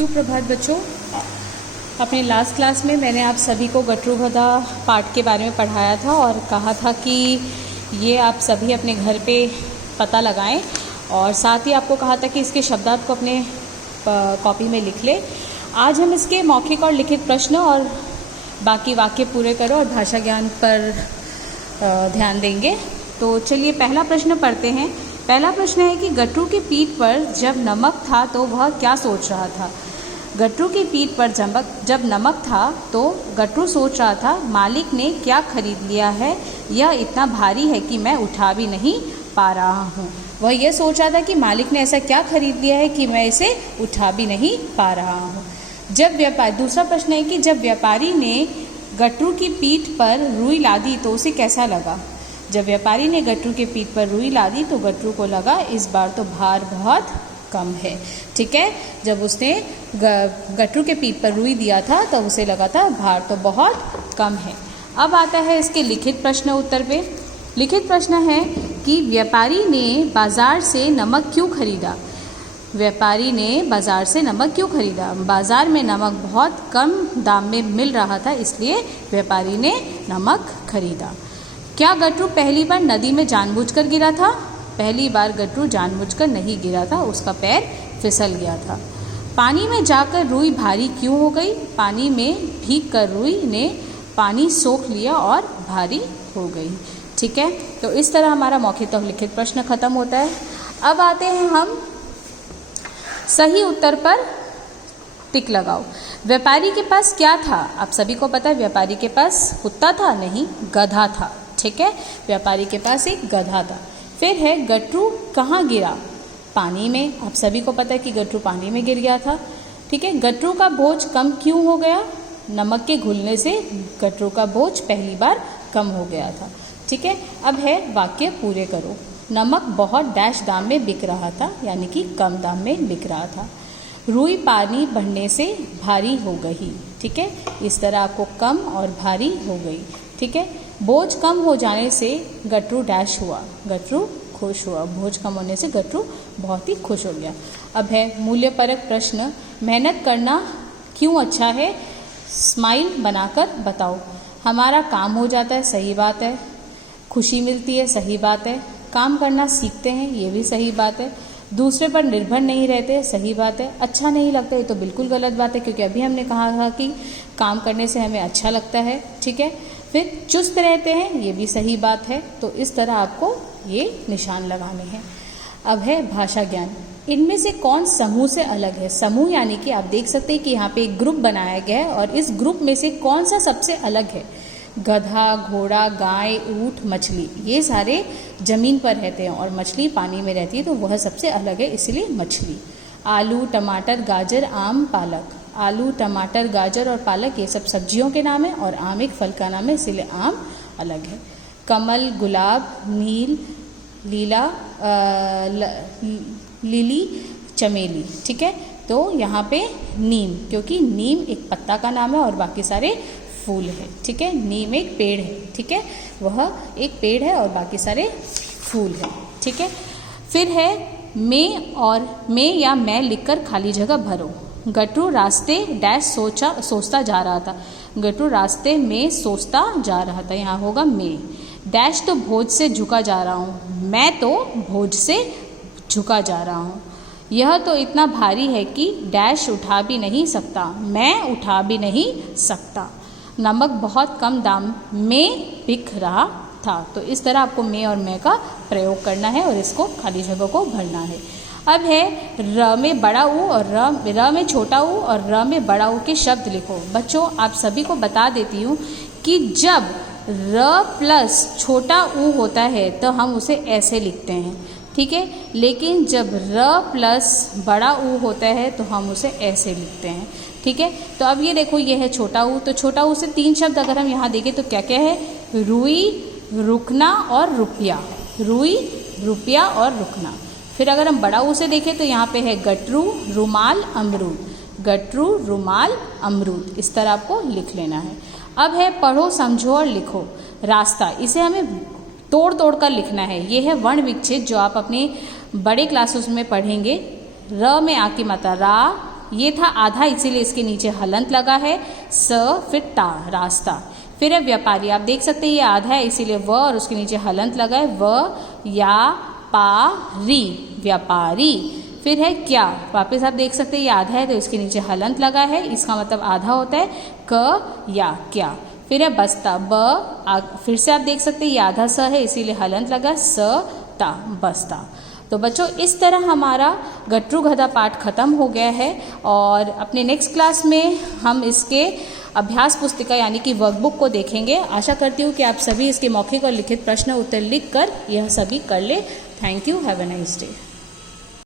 सुप्रभात बच्चों। अपने लास्ट क्लास में मैंने आप सभी को गट्रू गधा पाठ के बारे में पढ़ाया था और कहा था कि ये आप सभी अपने घर पे पता लगाएं और साथ ही आपको कहा था कि इसके शब्दार्थ को अपने कॉपी में लिख ले। आज हम इसके मौखिक और लिखित प्रश्न और बाकी वाक्य पूरे करो और भाषा ज्ञान पर ध्यान देंगे। तो चलिए पहला प्रश्न पढ़ते हैं। पहला प्रश्न है कि गट्रू की पीठ पर जब नमक था तो वह क्या सोच रहा था। गट्रू की पीठ पर जब नमक था तो गट्रू सोच रहा था, मालिक ने क्या खरीद लिया है, यह इतना भारी है कि मैं उठा भी नहीं पा रहा हूँ। वह यह सोच रहा था कि मालिक ने ऐसा क्या खरीद लिया है कि मैं इसे उठा भी नहीं पा रहा हूँ। दूसरा प्रश्न है कि जब व्यापारी ने गट्रू की पीठ पर रुई लादी तो उसे कैसा लगा। जब व्यापारी ने गट्रू के पीठ पर रुई लादी तो गट्रू को लगा इस बार तो भार बहुत कम है। ठीक है, जब उसने गट्रू के पीठ पर रुई दिया था तब उसे लगा था भार तो बहुत कम है। अब आता है इसके लिखित प्रश्न उत्तर पे। लिखित प्रश्न है कि व्यापारी ने बाजार से नमक क्यों खरीदा। व्यापारी ने बाजार से नमक क्यों खरीदा। बाजार में नमक बहुत कम दाम में मिल रहा था, इसलिए व्यापारी ने नमक खरीदा। क्या गट्रू पहली बार नदी में जानबूझकर गिरा था। पहली बार गट्रू जानबूझकर नहीं गिरा था, उसका पैर फिसल गया था। पानी में जाकर रुई भारी क्यों हो गई। पानी में भीग कर रुई ने पानी सोख लिया और भारी हो गई। ठीक है, तो इस तरह हमारा मौखिक और लिखित प्रश्न खत्म होता है। अब आते हैं हम सही उत्तर पर टिक लगाओ। व्यापारी के पास क्या था। आप सभी को पता है व्यापारी के पास कुत्ता था, नहीं गधा था। ठीक है, व्यापारी के पास एक गधा था। फिर है गट्रू कहाँ गिरा। पानी में। आप सभी को पता है कि गट्रू पानी में गिर गया था। ठीक है, गट्रू का बोझ कम क्यों हो गया। नमक के घुलने से गट्रू का बोझ पहली बार कम हो गया था। ठीक है, अब है वाक्य पूरे करो। नमक बहुत डैश दाम में बिक रहा था, यानी कि कम दाम में बिक रहा था। रुई पानी बढ़ने से भारी हो गई। ठीक है, इस तरह आपको कम और भारी हो गई। ठीक है, बोझ कम हो जाने से गट्रू डैश हुआ। गट्रू खुश हुआ। बोझ कम होने से गट्रू बहुत ही खुश हो गया। अब है मूल्यपरक प्रश्न। मेहनत करना क्यों अच्छा है, स्माइल बनाकर बताओ। हमारा काम हो जाता है, सही बात है। खुशी मिलती है, सही बात है। काम करना सीखते हैं, ये भी सही बात है। दूसरे पर निर्भर नहीं रहते, सही बात है। अच्छा नहीं लगता, ये तो बिल्कुल गलत बात है, क्योंकि अभी हमने कहा था कि काम करने से हमें अच्छा लगता है। ठीक है, फिर चुस्त रहते हैं, ये भी सही बात है। तो इस तरह आपको ये निशान लगाने हैं। अब है भाषा ज्ञान। इनमें से कौन समूह से अलग है। समूह यानी कि आप देख सकते हैं कि यहाँ पे एक ग्रुप बनाया गया है और इस ग्रुप में से कौन सा सबसे अलग है। गधा, घोड़ा, गाय, ऊँट, मछली, ये सारे जमीन पर रहते हैं और मछली पानी में रहती है, तो वह सबसे अलग है, इसलिए मछली। आलू, टमाटर, गाजर, आम, पालक। आलू, टमाटर, गाजर और पालक ये सब सब्जियों के नाम है और आम एक फल का नाम है, इसलिए आम अलग है। कमल, गुलाब, नील, लीला, लिली, चमेली। ठीक है, तो यहाँ पे नीम, क्योंकि नीम एक पत्ता का नाम है और बाकी सारे फूल है। ठीक है, नीम एक पेड़ है। ठीक है, वह एक पेड़ है और बाकी सारे फूल है। ठीक है, फिर है मैं और मैं या मैं लिखकर खाली जगह भरो। गट्रू रास्ते डैश सोचता जा रहा था। गट्रू रास्ते में सोचता जा रहा था, यहाँ होगा मैं। डैश तो भोज से झुका जा रहा हूँ। मैं तो भोज से झुका जा रहा हूँ। यह तो इतना भारी है कि डैश उठा भी नहीं सकता। मैं उठा भी नहीं सकता। नमक बहुत कम दाम में बिक रहा था। तो इस तरह आपको मैं और मैं का प्रयोग करना है और इसको खाली जगह को भरना है। अब है र में बड़ा ऊ और र में छोटा ऊ और र में बड़ा ऊ के शब्द लिखो। बच्चों आप सभी को बता देती हूँ कि जब र प्लस छोटा ऊ होता है तो हम उसे ऐसे लिखते हैं। ठीक है, लेकिन जब र प्लस बड़ा ऊ होता है तो हम उसे ऐसे लिखते हैं। ठीक है, तो अब ये देखो, ये है छोटा ऊ, तो छोटा ऊ से तीन शब्द अगर हम यहाँ देखें तो क्या क्या है। रुई, रुकना और रुपया। रुई, रुपया और रुकना। फिर अगर हम बड़ा ऊ से देखें तो यहाँ पे है गट्रू, रुमाल, अमरूद। गट्रू, रुमाल, अमरूद। इस तरह आपको लिख लेना है। अब है पढ़ो, समझो और लिखो। रास्ता, इसे हमें तोड़ तोड़ कर लिखना है। ये है वर्ण विच्छेद जो आप अपने बड़े क्लासेस में पढ़ेंगे। र में आ की मात्रा रा, ये था आधा, इसीलिए इसके नीचे हलंत लगा है। स फिर ता, रास्ता। फिर है व्यापारी, आप देख सकते हैं ये आधा है इसीलिए व और उसके नीचे हलंत लगा है। व या पा री, व्यापारी। फिर है क्या, वापस आप देख सकते हैं ये आधा है तो इसके नीचे हलंत लगा है, इसका मतलब आधा होता है क या क्या। फिर है बस्ता, फिर से आप देख सकते हैं ये आधा स है इसीलिए हलंत लगा, स ता, बस्ता। तो बच्चों इस तरह हमारा गट्रू गधा पाठ खत्म हो गया है और अपने नेक्स्ट क्लास में हम इसके अभ्यास पुस्तिका यानी कि वर्कबुक को देखेंगे। आशा करती हूँ कि आप सभी इसके मौखिक और लिखित प्रश्न उत्तर लिख कर यह सभी कर ले। Thank you, have a nice day.